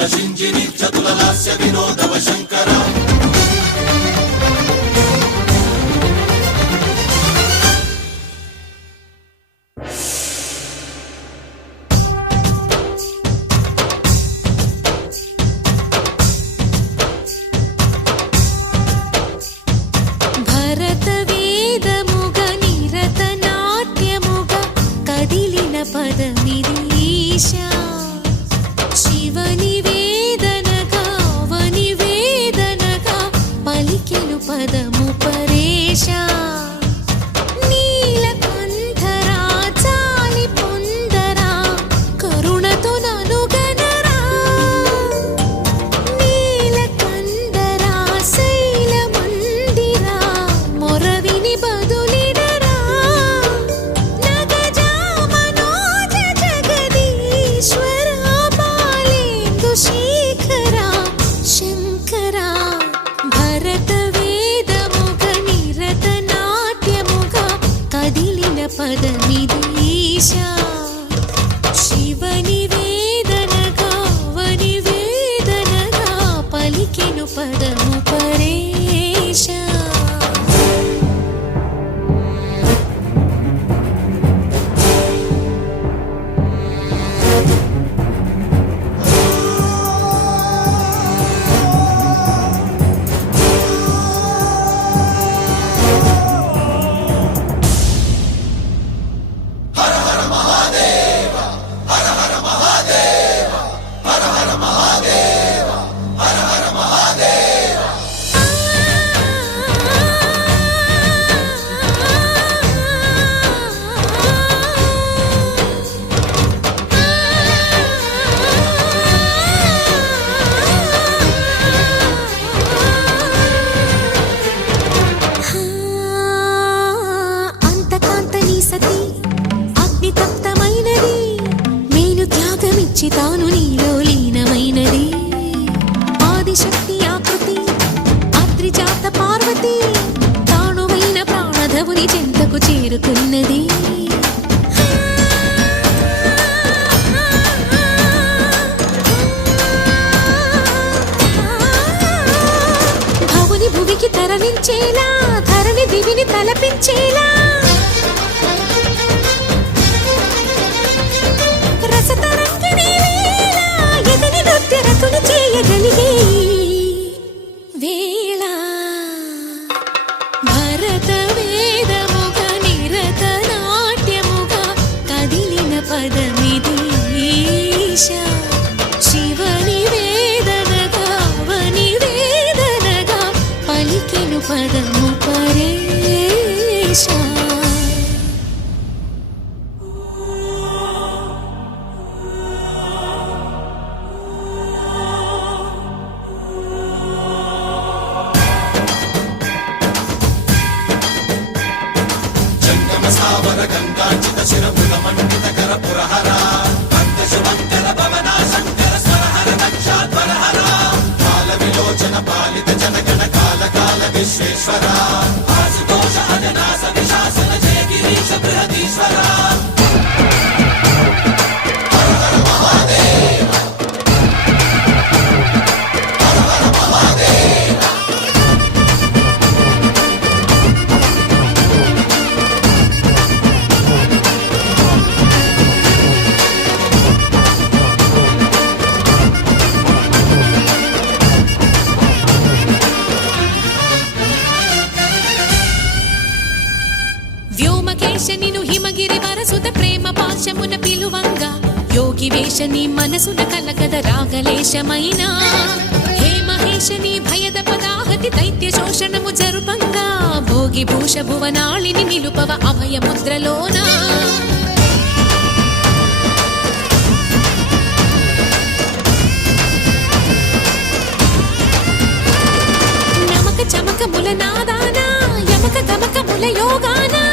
చతుల సింజిని చతుల లాస్య వినోదవ శంకర తాను నీలో లీనమైనది ఆదిశక్తి ఆకృతి అద్రిజాత పార్వతి తానువైన ప్రాణధవుని చెంతకు చేరుకున్నది భవుని భువికి తరలించేలా ధరణి దివిని తలపించేలా చేయగలిగే వేళ భరత వేదముగ నిరత నాట్యముగా కదిలిన పదమిది ఈశా శివని వేదనగా వని వేదనగా పలికెను పదము పరేశా గంగాచిత శిరముల మండిత కర పురహర భక్త శుభంకర భవనా శంకర స్వరహర నక్షాధ్వరహర కాల విలోచన పాలిత జనగణ కాల కాల విశ్వేశ్వర ఆశుతోష అజనాస విశాసన జయ గిరీశ బృహదీశ్వర హర హర మహాదేవ హర హర మహాదేవ నిను హిమగిరి వరసుత ప్రేమ పాశమున పిలువంగా యోగి వేషని మనసున కలకద రాగలేశమైనా హే మహేశని భయద పదాహతి దైత్య శోషణము జరుపంగా భోగి భూష భువనాళిని నిలుపవ అభయ ముద్రలోనా నమక చమక ముల నాదానా యమక గమక ముల యోగానా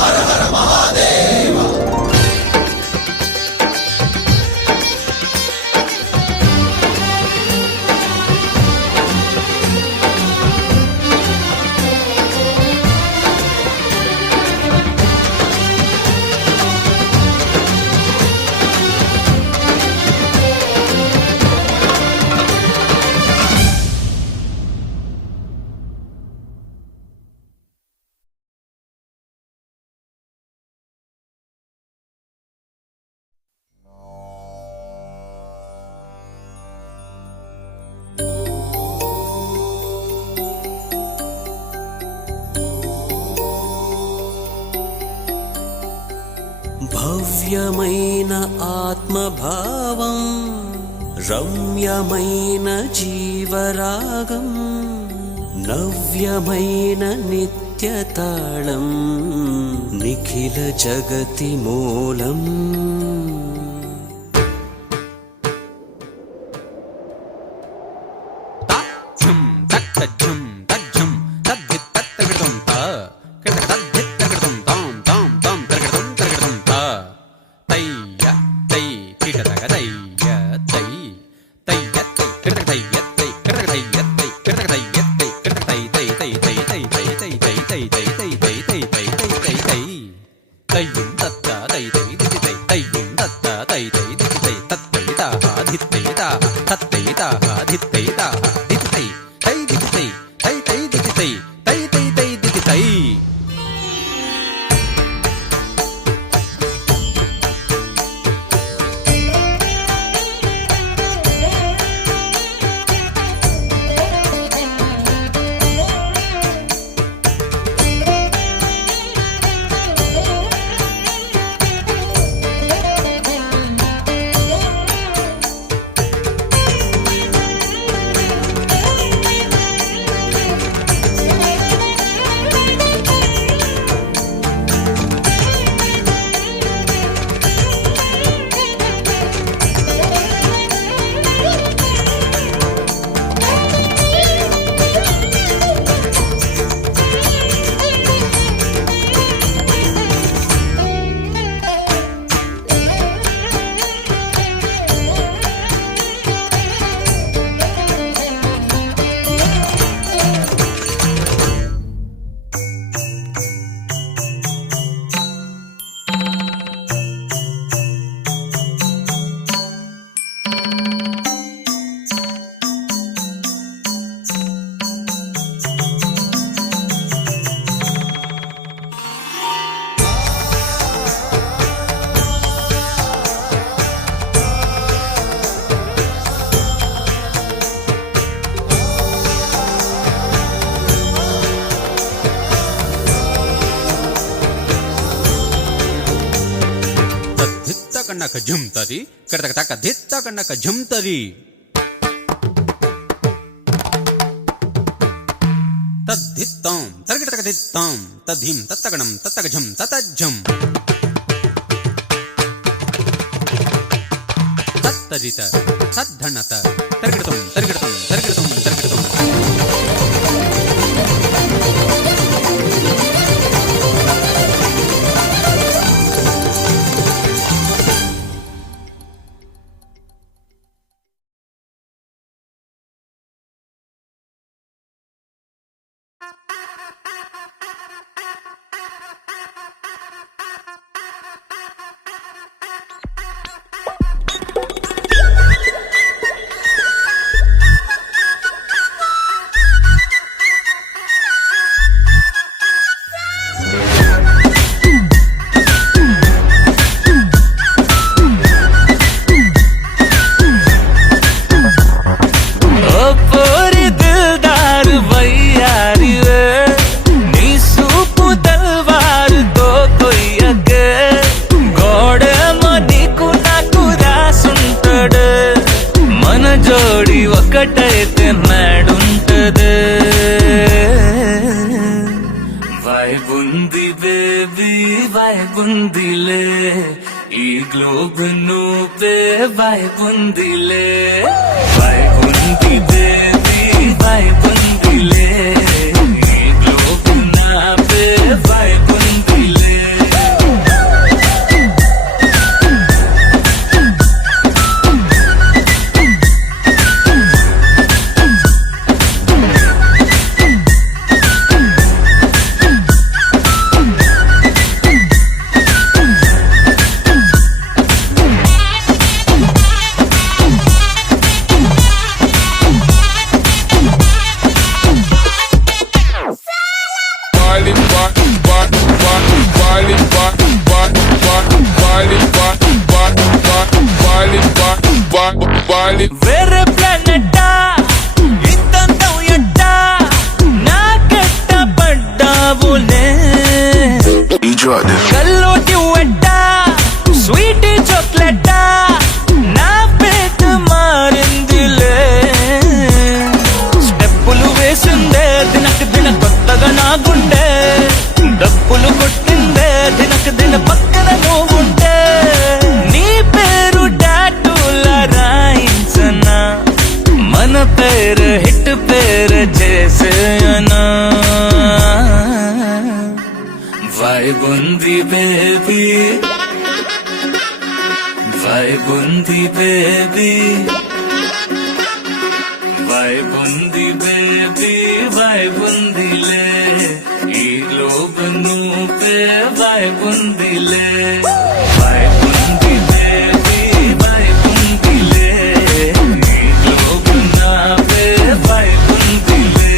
హర హర మహాదేవ భవ్యమైన ఆత్మభావం రమ్యమైన జీవరాగం నవ్యమైన నిత్యతాళం నిఖిల జగతి మూలం కన్నక జుమ్తది కడతక తక్క దిత్త కన్నక జుమ్తది తద్దిత్తాం తరగటక దిత్తాం తద్ధిం తత్తగణం తత్తగజం తతజ్జం తత్తదిత తద్ధణత తరగటం తరగటం తరగటం తరగటం ఒకటైతే మేడుంటదే వైబుంది బేబీ వైబుందిలే ఈ గ్లోబ్ నువ్వే వైబుందిలే వైబుంది బేబీ వైబుందిలే ఈ గ్లోబ్ నావే వైబుందిలే వేరే ప్లానెట్టా ఇంతంతం ఎట్టా నాకెట్ట పడ్డావులే కల్లోటి వెట్టా గుండె డప్పులు కొట్టిందే దినకు దిన పక్కన నువ్వుంటే నీ పేరు టాటూలా రాయించనా మన పేరు హిట్ పేరు చేసేయనా వైబ్ ఉంది బేబీ వైబ్ ఉంది బేబీ వైబ్ ఉంది బేబీ వైబ్ ఉందిలే ఈ గ్లోబ్ నువ్వే వైబ్ ఉందిలే వైబ్ ఉంది బేబీ వైబ్ ఉందిలే ఈ గ్లోబ్ నావే వైబ్ ఉందిలే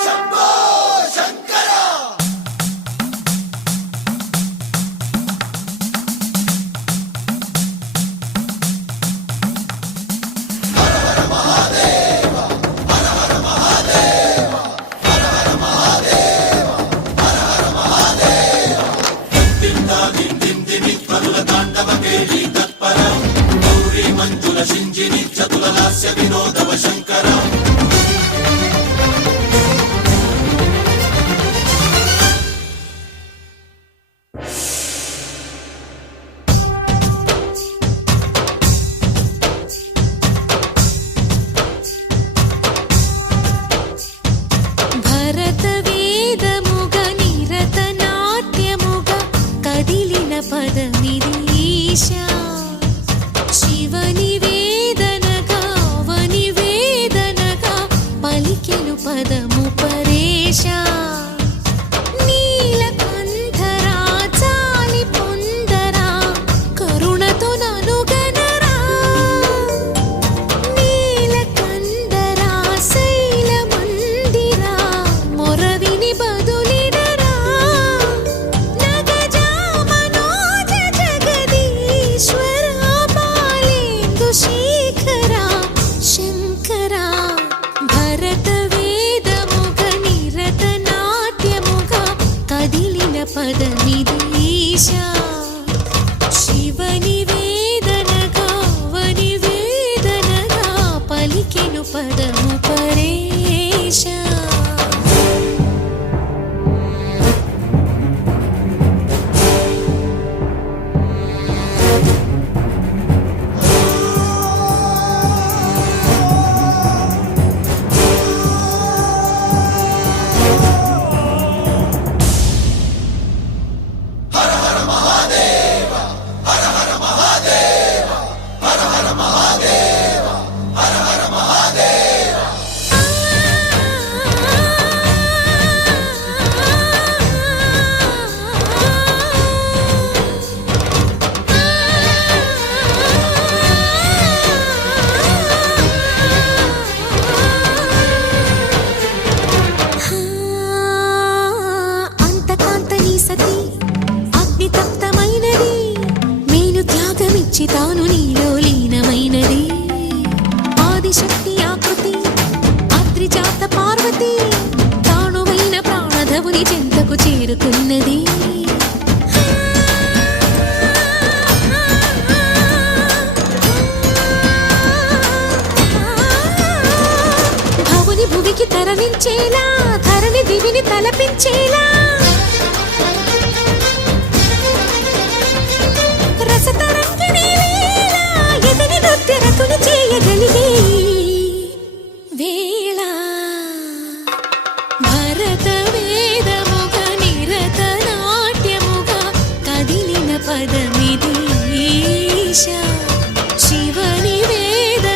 శంభో శంకర పరుల తాండవ కేళి తత్పరం గౌరీ మంజుల శింజిని చతుల లాస్య వినోదవ శంకరం భరత వేదముగ నిరత నాట్యముగ కదిలిన పదమిది ఈశా శివని వేదనగా అవని వేదనగా పలికెను పదము పరేశా నీలకంఠరా చాలి పొందరా కరుణతో ననుగనరా నీలకందరా శైలమందిరా మొరవిని బదులిడరా నగజా మనోజ జగదీశ్వరా బాలేందు శేఖరా శంకరా భరత వేదముగ నిరత నాట్యముగ కదిలిన పదమిది ఈశా శివని వేదనగా అవని వేదనగా పలికెను పదము పరేశా అంతకాంతని సతి అగ్ని తప్తమైనది మేలు త్యాగమిచ్చి తాను నీలో లీనమైనది ఆదిశక్తి ఆకృతి అద్రిజాత పార్వతి తానువైన ప్రాణధవుని చెంతకు చేరుకున్నది భవుని భువికి తరలించేలా ధరణి దివిని తలపించేలా రసతరంగిణి వేళ ఎదిని నృత్యరతుని చేయగలిగే వేళ భరత వేదముగ నిరత నాట్యముగ కదిలిన పదమిది ఈశా శివని వేద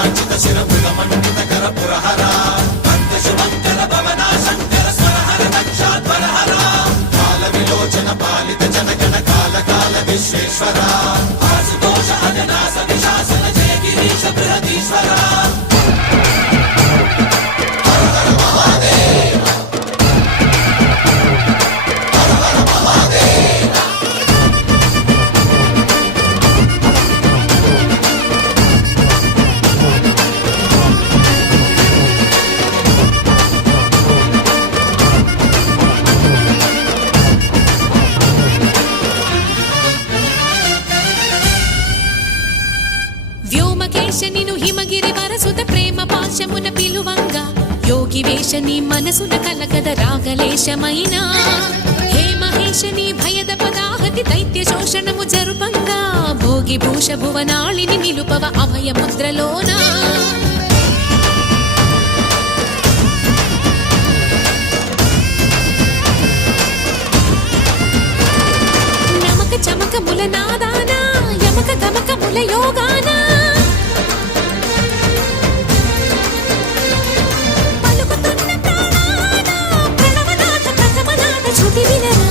కరాచిత శిరమృగమండిత కర పురహర భక్త శుభంకర భవన శంకర స్వరహర దక్షాధ్వరహర కాల విలోచన పాలిత జనగణ కాల కాల విశ్వేశ్వర ఆశుతోష అజనాస విశాసన జయ గిరీశ బృహదీశ్వర వ్యోమకేశ నిను హిమగిరి వరసుత ప్రేమ పాశమున పిలువంగా యోగి వేష నీ మనసున కలగద రాగలేశమైన హే మహేశ నీ భయద పదాహతి దైత్య శోషణము జరుపంగా భోగి భూష భువనాళిని నిలుపవ అభయ ముద్రలోన నమక చమకముల నాదాన యమక గమకముల యోగాన పలుకుతున్న ప్రాణాన ప్రణవనాథ ప్రథమనాథ శృతి వినరా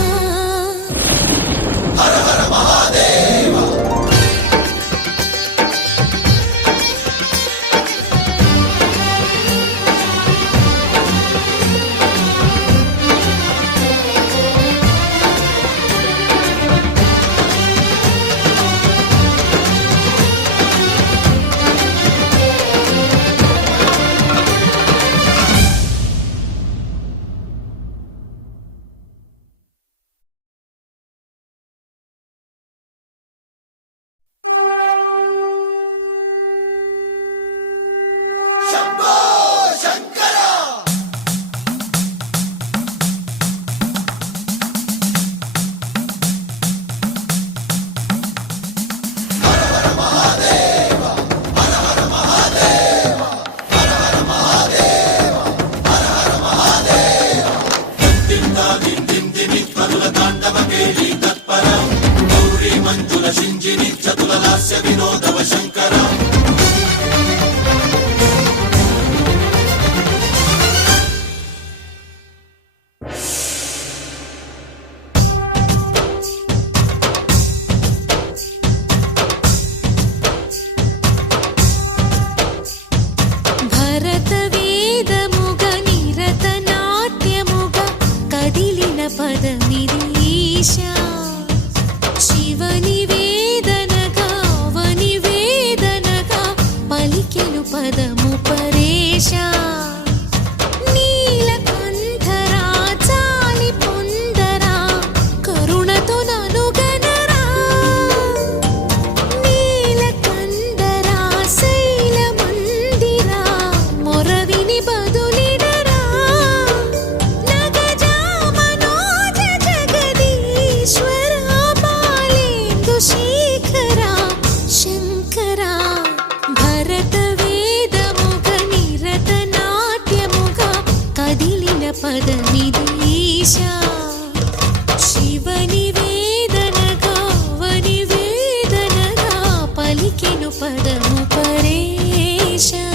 శంభో శంకర దిందిని కరుల తాండవ కేళి తత్పర గౌరీ మంజుల శింజిని చతుల లాస్య వినోదవ శంకర భరత వేదముగ నిరత నాట్యముగ కదిలిన పదమిదీశా శివని వేదనగా అవని వేదనగా పలికెను పదము పరేశా నీలకంఠరా చాలి పొందరా కరుణతో ననుగనరా నీలకందరా శైలమందిరా మొరవిని బదులిడరా నగజా మనోజ జగదీశ్వరా బాలేందు శేఖరా శంకరా భరత వేదముగ నిరత నాట్యముగ కదిలిన పదమిదీశా శివని వేదనగా అవని వేదనగా పలికెను పదము పరేశా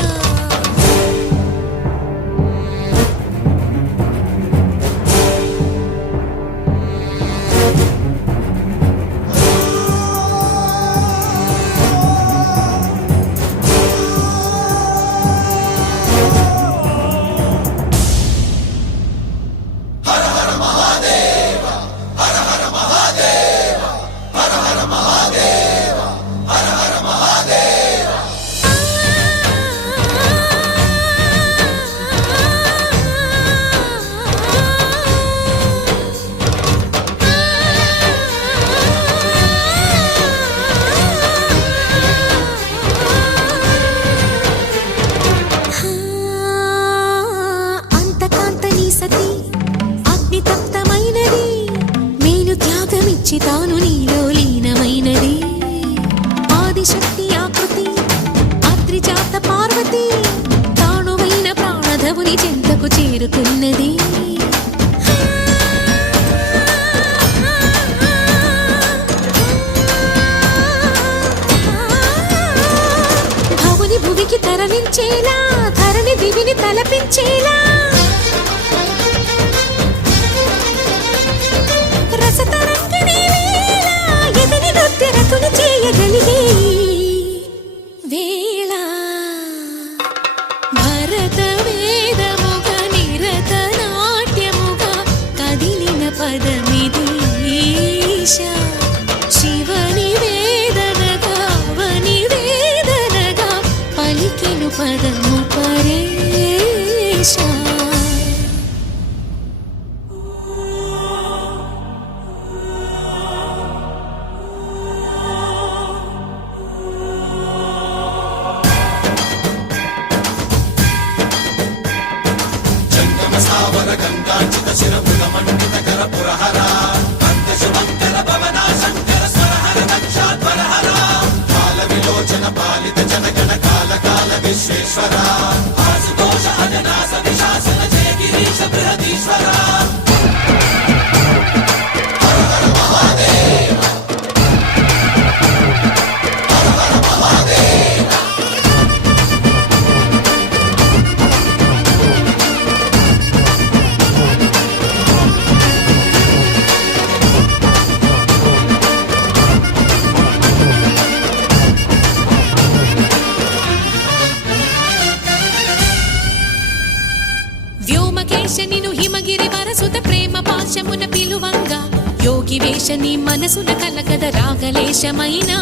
నుంచి తాను నీలో లీనమైనది ఆదిశక్తి ఆకృతి అద్రిజాత పార్వతి తానువైన ప్రాణధవుని చెంతకు చేరుకున్నది. భవుని భువికి తరలి తరించేలా ధరణి దివిని తలపించేలా రసతరంగిణి వేళ ఎదిని నృత్యరతులు చేయగలిగే వేళ భరత వేదముగ నిరత నాట్యముగా కదిలిన పదమిది ఈశా శివని వేదనగా అవని వేదనగా పలికెను పదము పరేశా జంగమ స్థావర గంగాచిత శిరముల మండిత కర పురహర అంత శుభంకర భవనా శంకర స్వరహర నక్షాధ్వరహర కాల విలోచన పాలిత జనగణ కాల కాల విశ్వేశ్వర ఆశుతోష అజనాస విశాసన జయ గిరీశ బృహదీశ్వర వ్యోమకేశ నిను హిమగిరి వరసుత ప్రేమ పాశమున పిలువంగా యోగి వేష నీ మనసున కలకద రాగలేశమైనా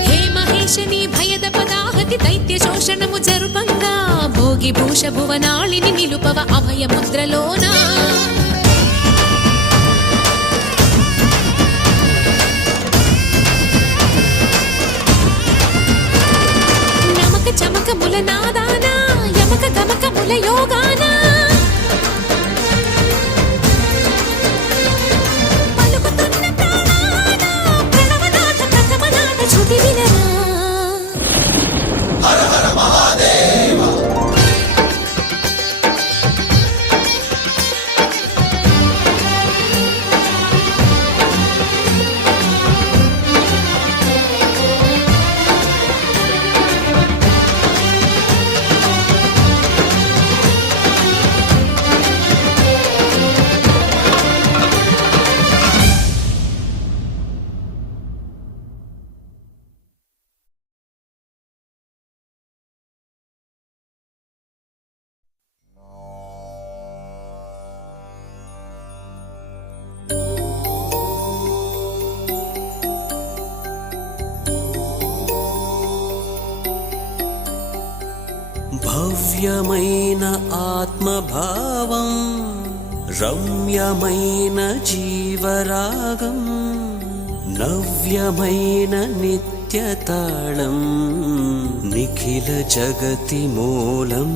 హే మహేశ నీ భయద పదాహతి దైత్య శోషణము జరుపంగా భోగి భూష భువనాళిని నిలుపవ అభయ ముద్రలోనా నమక చమకముల నాదానా యమక గమకముల యోగానా పలుకుతున్న ప్రాణానా ప్రణవనాథ ప్రథమనాథ శృతి వినరా భవ్యమైన ఆత్మభావం రమ్యమైన జీవరాగం నవ్యమైన నిత్యతాళం నిఖిల జగతి మూలం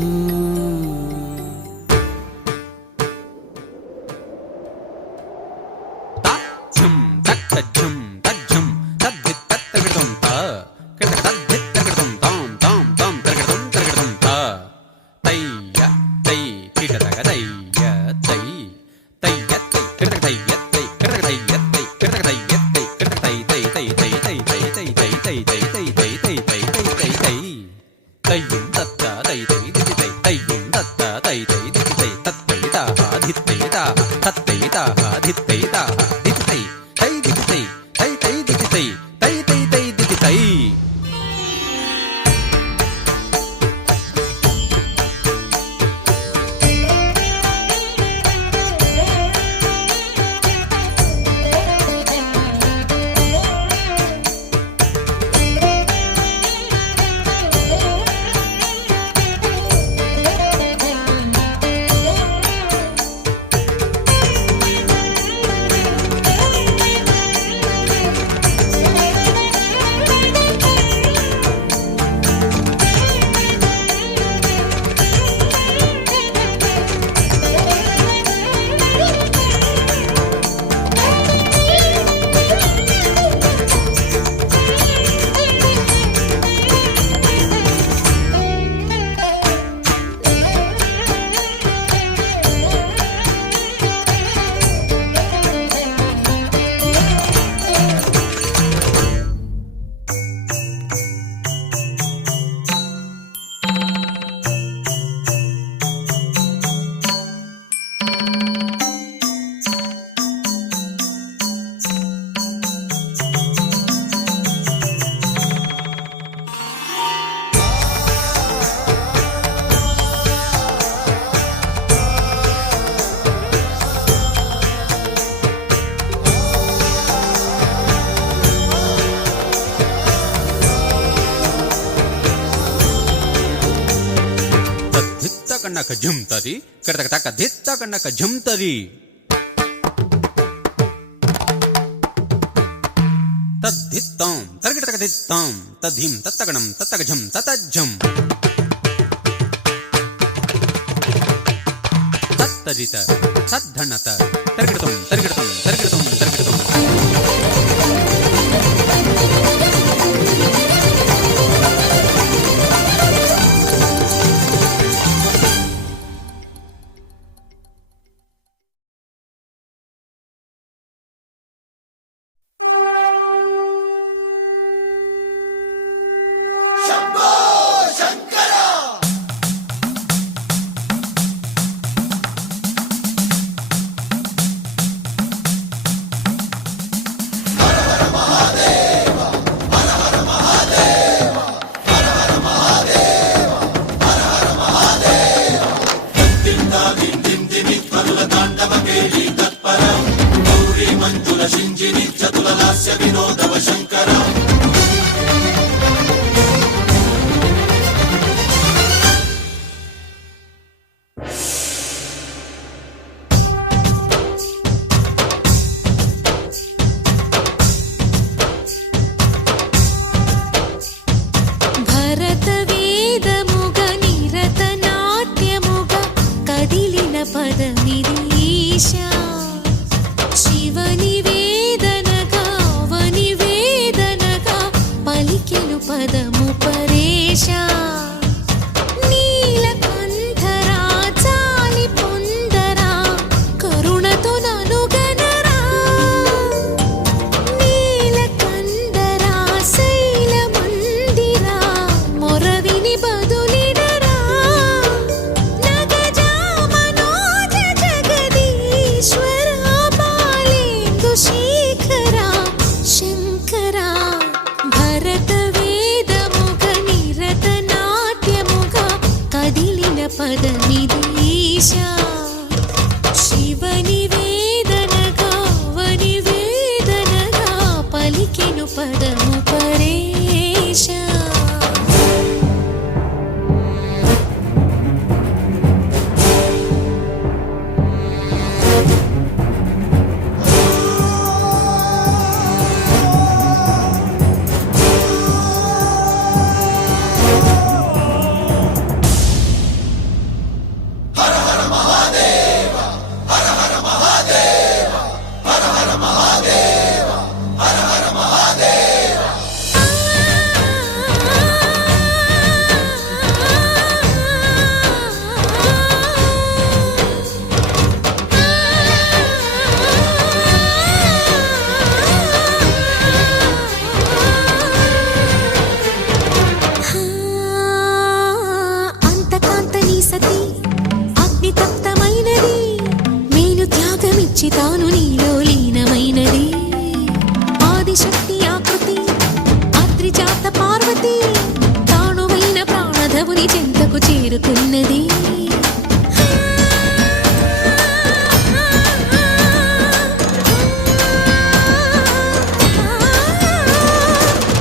ఝం తక్కఝం తజ్ఝం తద్దిత్ తత్తగడం త కడ తద్దిత్ తగడం తాం తాం తాం తగడం తగడం త తయ్య తై కిటతగ తయ్య తై తయ్య తై కిటతగ తయ్య తై కిటతగ తయ్య తై కిటతగ తయ్య తై కిటతగ తై తై తై తై తై తై తై తై తై తై తై తై తై తై తై తై తయ్యం దత్త తై తై దితి తై తయ్యం దత్త తై తై దితి తై తత్తై తాహ ధిత్తై తాహ తత్తై తాహ ధిత్తై తాహ దితి తై తై దితి తై తై తై దితి తై తై తై తై దితి తై కన్నక జుంతది కడతక తక్క దిత్త కన్నక జుంతది తద్దిత్తాం తరగటక దిత్తాం తద్ధిం తత్తగణం తత్తగజం తతజ్జం తత్తదిత తద్ధణత తరగటం తరగటం తరగటం తరగటం భరతవేదముగ నిరతనాట్యముగ కదిలిన పదమిదీశా శివని వేదనగా అవని వేదనగా పలికెను పదము పరేశా నీలకంఠరా చాలి పొందరా కరుణతో ననుగనరా నీలకంఠరా శైలమందిరా మొరవిని బదులిడరా నగజా మనోజ జగదీశ్వరా బాలేందు శేఖరా శంకరా భరతవేదముగ నిరతనాట్యముగ కదిలిన పదమిదీశా శివని వేదనగా అవని వేదనగా పలికెను పదము పరేశా అంతకాంతని సతి అగ్నితప్తమైనది నేను త్యాగమిచ్చి తాను నీలో లీనమైనది ఆదిశక్తి ఆకృతి అద్రిజాత పార్వతి తానువైన ప్రాణధవుని చెంతకు చేరుకున్నది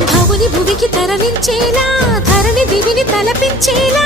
భవుని భువికి తరలించేలా ధరణి దివిని తలపించేలా